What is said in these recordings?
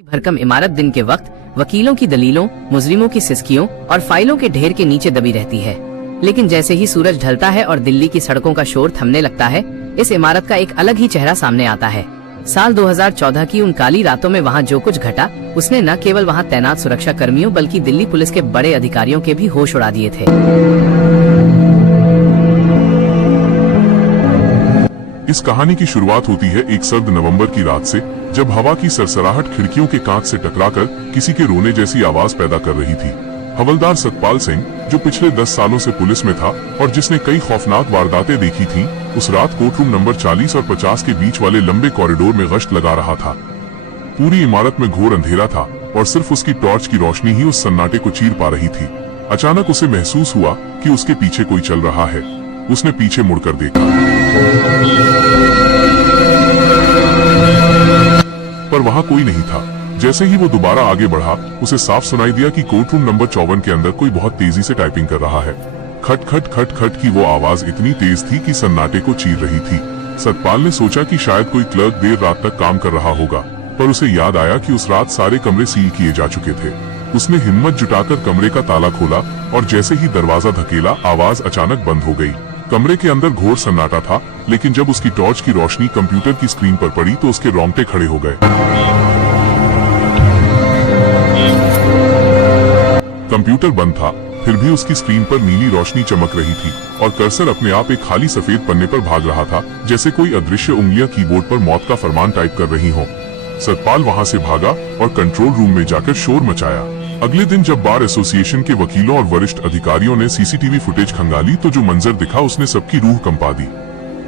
भरकम इमारत दिन के वक्त वकीलों की दलीलों, मुजरिमों की सिसकियों और फाइलों के ढेर के नीचे दबी रहती है। लेकिन जैसे ही सूरज ढलता है और दिल्ली की सड़कों का शोर थमने लगता है, इस इमारत का एक अलग ही चेहरा सामने आता है। साल 2014 की उन काली रातों में वहाँ जो कुछ घटा, उसने न केवल वहाँ तैनात सुरक्षा कर्मियों बल्कि दिल्ली पुलिस के बड़े अधिकारियों के भी होश उड़ा दिए थे। इस कहानी की शुरुआत होती है एक सर्द नवंबर की रात से, जब हवा की सरसराहट खिड़कियों के कांच से टकराकर किसी के रोने जैसी आवाज पैदा कर रही थी। हवलदार सतपाल सिंह, जो पिछले 10 सालों से पुलिस में था और जिसने कई खौफनाक वारदातें देखी थीं, उस रात कोर्ट रूम नंबर 40 और 50 के बीच वाले लंबे कॉरिडोर में गश्त लगा रहा था। पूरी इमारत में घोर अंधेरा था और सिर्फ उसकी टॉर्च की रोशनी ही उस सन्नाटे को चीर पा रही थी। अचानक उसे महसूस हुआ कि उसके पीछे कोई चल रहा है। उसने पीछे मुड़कर देखा, पर वहाँ कोई नहीं था। जैसे ही वो दोबारा आगे बढ़ा, उसे साफ सुनाई दिया कि कोर्ट रूम नंबर 54 के अंदर कोई बहुत तेजी से टाइपिंग कर रहा है। खट खट खट खट की वो आवाज इतनी तेज थी कि सन्नाटे को चीर रही थी। सतपाल ने सोचा कि शायद कोई क्लर्क देर रात तक काम कर रहा होगा, पर उसे याद आया कि उस रात सारे कमरे सील किए जा चुके थे। उसने हिम्मत जुटाकर कमरे का ताला खोला और जैसे ही दरवाजा धकेला, आवाज अचानक बंद हो गई। कमरे के अंदर घोर सन्नाटा था, लेकिन जब उसकी टॉर्च की रोशनी कंप्यूटर की स्क्रीन पर पड़ी तो उसके रोंगटे खड़े हो गए। कंप्यूटर बंद था, फिर भी उसकी स्क्रीन पर नीली रोशनी चमक रही थी और कर्सर अपने आप एक खाली सफेद पन्ने पर भाग रहा था, जैसे कोई अदृश्य उंगलियां कीबोर्ड पर मौत का फरमान टाइप कर रही हों। सतपाल वहां से भागा और कंट्रोल रूम में जाकर शोर मचाया। अगले दिन जब बार एसोसिएशन के वकीलों और वरिष्ठ अधिकारियों ने सीसीटीवी फुटेज खंगाली तो जो मंजर दिखा उसने सबकी रूह कंपा दी।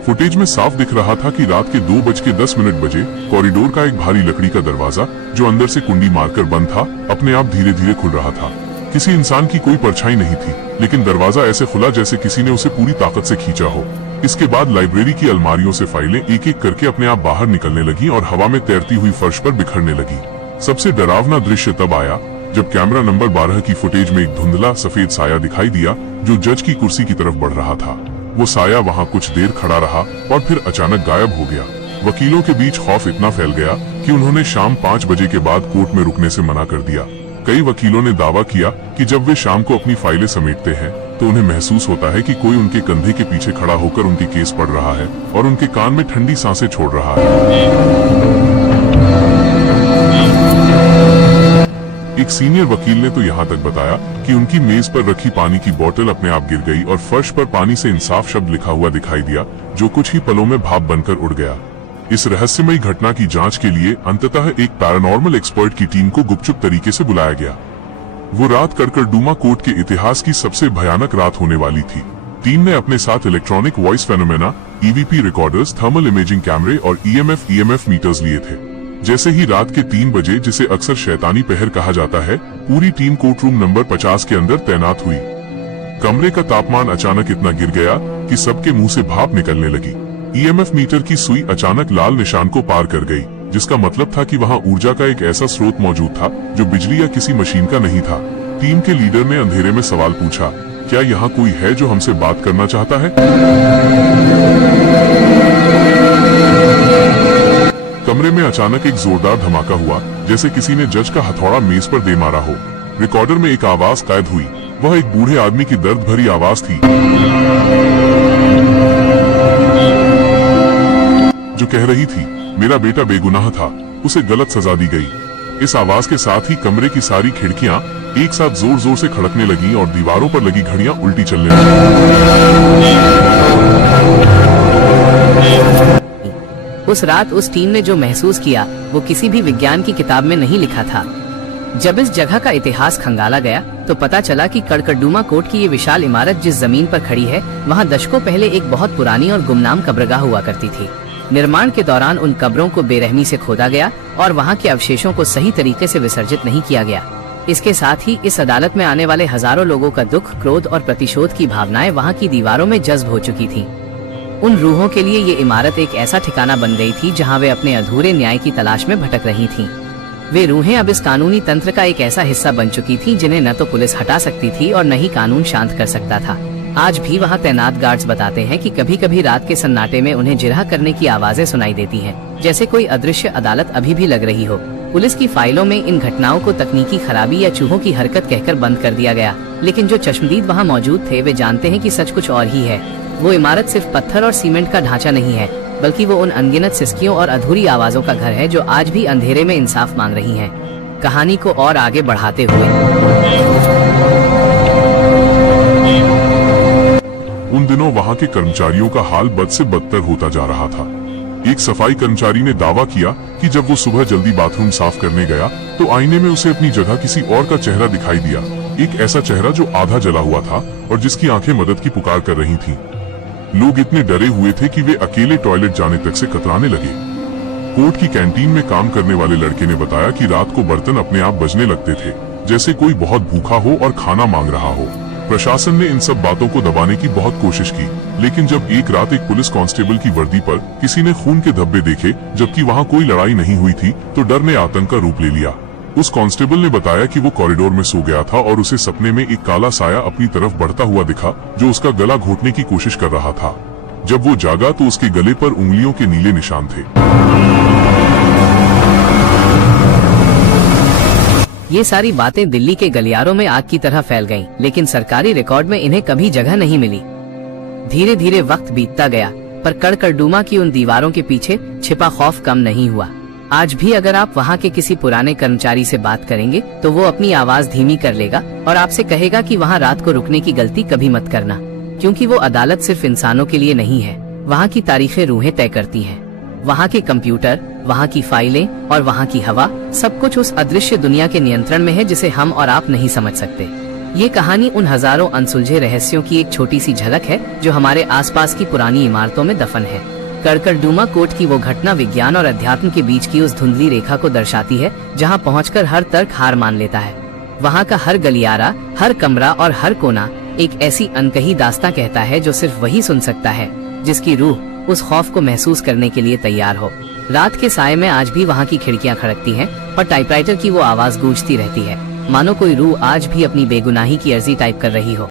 फुटेज में साफ दिख रहा था कि रात के 2:10 बजे कॉरिडोर का एक भारी लकड़ी का दरवाजा, जो अंदर से कुंडी मारकर बंद था, अपने आप धीरे धीरे खुल रहा था। किसी इंसान की कोई परछाई नहीं थी, लेकिन दरवाजा ऐसे खुला जैसे किसी ने उसे पूरी ताकत से खींचा हो। इसके बाद लाइब्रेरी की अलमारियों से फाइलें एक एक करके अपने आप बाहर निकलने लगी और हवा में तैरती हुई फर्श पर बिखरने लगी। सबसे डरावना दृश्य तब आया जब कैमरा नंबर 12 की फुटेज में एक धुंधला सफेद साया दिखाई दिया, जो जज की कुर्सी की तरफ बढ़ रहा था। वो साया वहाँ कुछ देर खड़ा रहा और फिर अचानक गायब हो गया। वकीलों के बीच खौफ इतना फैल गया कि उन्होंने शाम 5 बजे के बाद कोर्ट में रुकने से मना कर दिया। कई वकीलों ने दावा किया कि जब वे शाम को अपनी फाइलें समेटते हैं तो उन्हें महसूस होता है कि कोई उनके कंधे के पीछे खड़ा होकर उनके केस पढ़ रहा है और उनके कान में ठंडी सांसें छोड़ रहा है। एक सीनियर वकील ने तो यहाँ तक बताया कि उनकी मेज पर रखी पानी की बोतल अपने आप गिर गई और फर्श पर पानी से इंसाफ शब्द लिखा हुआ दिखाई दिया, जो कुछ ही पलों में भाप बनकर उड़ गया। इस रहस्यमयी घटना की जांच के लिए अंततः एक पैरानॉर्मल एक्सपर्ट की टीम को गुपचुप तरीके से बुलाया गया। वो रात करकरडूमा कोर्ट के इतिहास की सबसे भयानक रात होने वाली थी। टीम ने अपने साथ electronic voice phenomena, EVP recorders, thermal imaging कैमरे और ईएमएफ मीटर्स लिए थे। जैसे ही रात के 3 बजे, जिसे अक्सर शैतानी पहर कहा जाता है, पूरी टीम कोर्ट रूम नंबर 50 के अंदर तैनात हुई। कमरे का तापमान अचानक इतना गिर गया कि सबके मुंह से भाप निकलने लगी। ईएमएफ मीटर की सुई अचानक लाल निशान को पार कर गई, जिसका मतलब था कि वहां ऊर्जा का एक ऐसा स्रोत मौजूद था जो बिजली या किसी मशीन का नहीं था। टीम के लीडर ने अंधेरे में सवाल पूछा, क्या यहाँ कोई है जो हमसे बात करना चाहता है? कमरे में अचानक एक जोरदार धमाका हुआ, जैसे किसी ने जज का हथौड़ा मेज पर दे मारा हो। रिकॉर्डर में एक आवाज कैद हुई। वह एक बूढ़े आदमी की दर्द भरी आवाज थी, जो कह रही थी, मेरा बेटा बेगुनाह था, उसे गलत सजा दी गई। इस आवाज के साथ ही कमरे की सारी खिड़कियां एक साथ जोर जोर से खड़कने लगीं और दीवारों पर लगी घड़ियां उल्टी चलने लगीं। उस रात उस टीम ने जो महसूस किया, वो किसी भी विज्ञान की किताब में नहीं लिखा था। जब इस जगह का इतिहास खंगाला गया तो पता चला कि करकरडूमा कोर्ट की ये विशाल इमारत जिस जमीन पर खड़ी है, वहाँ दशकों पहले एक बहुत पुरानी और गुमनाम कब्रगाह हुआ करती थी। निर्माण के दौरान उन कब्रों को बेरहमी से खोदा गया और वहाँ के अवशेषों को सही तरीके से विसर्जित नहीं किया गया। इसके साथ ही इस अदालत में आने वाले हजारों लोगों का दुख, क्रोध और प्रतिशोध की भावनाएं वहाँ की दीवारों में जज्ब हो चुकी थी। उन रूहों के लिए ये इमारत एक ऐसा ठिकाना बन गई थी जहाँ वे अपने अधूरे न्याय की तलाश में भटक रही थीं। वे रूहें अब इस कानूनी तंत्र का एक ऐसा हिस्सा बन चुकी थी जिन्हें न तो पुलिस हटा सकती थी और न ही कानून शांत कर सकता था। आज भी वहाँ तैनात गार्ड्स बताते हैं कि कभी कभी रात के सन्नाटे में उन्हें जिरह करने की आवाजें सुनाई देती हैं, जैसे कोई अदृश्य अदालत अभी भी लग रही हो। पुलिस की फाइलों में इन घटनाओं को तकनीकी खराबी या चूहों की हरकत कहकर बंद कर दिया गया, लेकिन जो चश्मदीद वहां मौजूद थे वे जानते हैं कि सच कुछ और ही है। वो इमारत सिर्फ पत्थर और सीमेंट का ढांचा नहीं है, बल्कि वो उन अनगिनत सिसकियों और अधूरी आवाजों का घर है जो आज भी अंधेरे में इंसाफ मांग रही हैं। कहानी को और आगे बढ़ाते हुए उन दिनों वहां के कर्मचारियों का हाल बद से बदतर होता जा रहा था। एक सफाई कर्मचारी ने दावा किया कि जब वो सुबह जल्दी बाथरूम साफ करने गया तो आईने में उसे अपनी जगह किसी और का चेहरा दिखाई दिया। एक ऐसा चेहरा जो आधा जला हुआ था और जिसकी आंखें मदद की पुकार कर रही थीं। लोग इतने डरे हुए थे कि वे अकेले टॉयलेट जाने तक से कतराने लगे। कोर्ट की कैंटीन में काम करने वाले लड़के ने बताया कि रात को बर्तन अपने आप बजने लगते थे, जैसे कोई बहुत भूखा हो और खाना मांग रहा हो। प्रशासन ने इन सब बातों को दबाने की बहुत कोशिश की, लेकिन जब एक रात एक पुलिस कांस्टेबल की वर्दी पर किसी ने खून के धब्बे देखे जबकि वहां कोई लड़ाई नहीं हुई थी, तो डर ने आतंक का रूप ले लिया। उस कांस्टेबल ने बताया कि वो कॉरिडोर में सो गया था और उसे सपने में एक काला साया अपनी तरफ बढ़ता हुआ दिखा जो उसका गला घोटने की कोशिश कर रहा था। जब वो जागा तो उसके गले पर उंगलियों के नीले निशान थे। ये सारी बातें दिल्ली के गलियारों में आग की तरह फैल गईं, लेकिन सरकारी रिकॉर्ड में इन्हें कभी जगह नहीं मिली। धीरे धीरे वक्त बीतता गया, पर कड़कड़डूमा की उन दीवारों के पीछे छिपा खौफ कम नहीं हुआ। आज भी अगर आप वहाँ के किसी पुराने कर्मचारी से बात करेंगे तो वो अपनी आवाज धीमी कर लेगा और आपसे कहेगा कि वहाँ रात को रुकने की गलती कभी मत करना, क्योंकि वो अदालत सिर्फ इंसानों के लिए नहीं है। वहाँ की तारीखें रूहें तय करती हैं। वहाँ के कंप्यूटर, वहाँ की फाइलें और वहाँ की हवा, सब कुछ उस अदृश्य दुनिया के नियंत्रण में है जिसे हम और आप नहीं समझ सकते। ये कहानी उन हजारों अनसुलझे रहस्यों की एक छोटी सी झलक है जो हमारे आसपास की पुरानी इमारतों में दफन है। कड़कड़डूमा कोर्ट की वो घटना विज्ञान और अध्यात्म के बीच की उस धुंधली रेखा को दर्शाती है जहाँ पहुँचकर हर तर्क हार मान लेता है। वहाँ का हर गलियारा, हर कमरा और हर कोना एक ऐसी अनकही दास्तां कहता है जो सिर्फ वही सुन सकता है जिसकी रूह उस खौफ को महसूस करने के लिए तैयार हो। रात के साये में आज भी वहाँ की खिड़कियाँ खड़कती हैं और टाइपराइटर की वो आवाज गूंजती रहती है, मानो कोई रूह आज भी अपनी बेगुनाही की अर्जी टाइप कर रही हो।